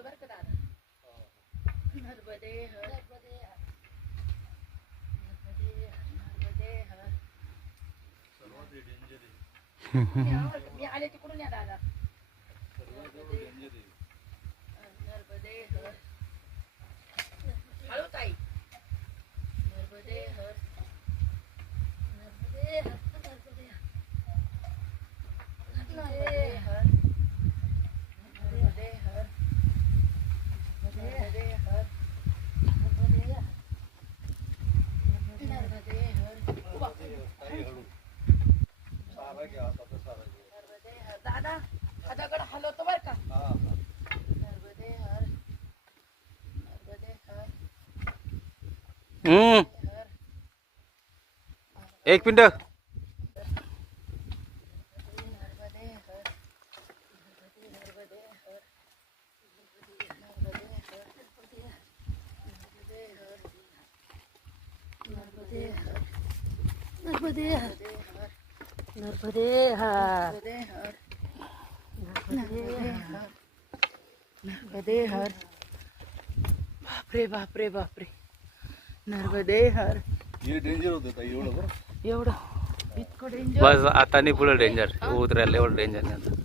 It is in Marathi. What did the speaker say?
हर बर का दादा. नर्मदे हर नर्मदे हर. सर्वात डेंजर आहे. मी आले तिकडून या दादा. नर्मदे हर. हळू ताई. नर्मदे हर. नर्मदे हर. नर्मदे हर. नर्मदे हर. नर्मदे हर. नर्मदे हर. नर्मदे हर. काही हळू सारा घ्या आता तर सारा घ्या. नर्मदे हर. दादा हा दगड हलवतो बर का. हा नर्मदे हर. नर्मदे हर. हम्म. हर. 1 मिनिट. नर्मदे हर. नर्मदे हर. नर्मदे हर. नर्मदे हर. नर्मदे हर. नर्मदे हर. नर्मदे हर. नर्मदे हर. बापरे बापरे बापरे. नर्मदे हर. हे डेंजर होतं ताई एवढं बरं. एवढं इतकं डेंजर. बस आता नाही पुढे डेंजर उतरायला एवढं डेंजर नाही आता.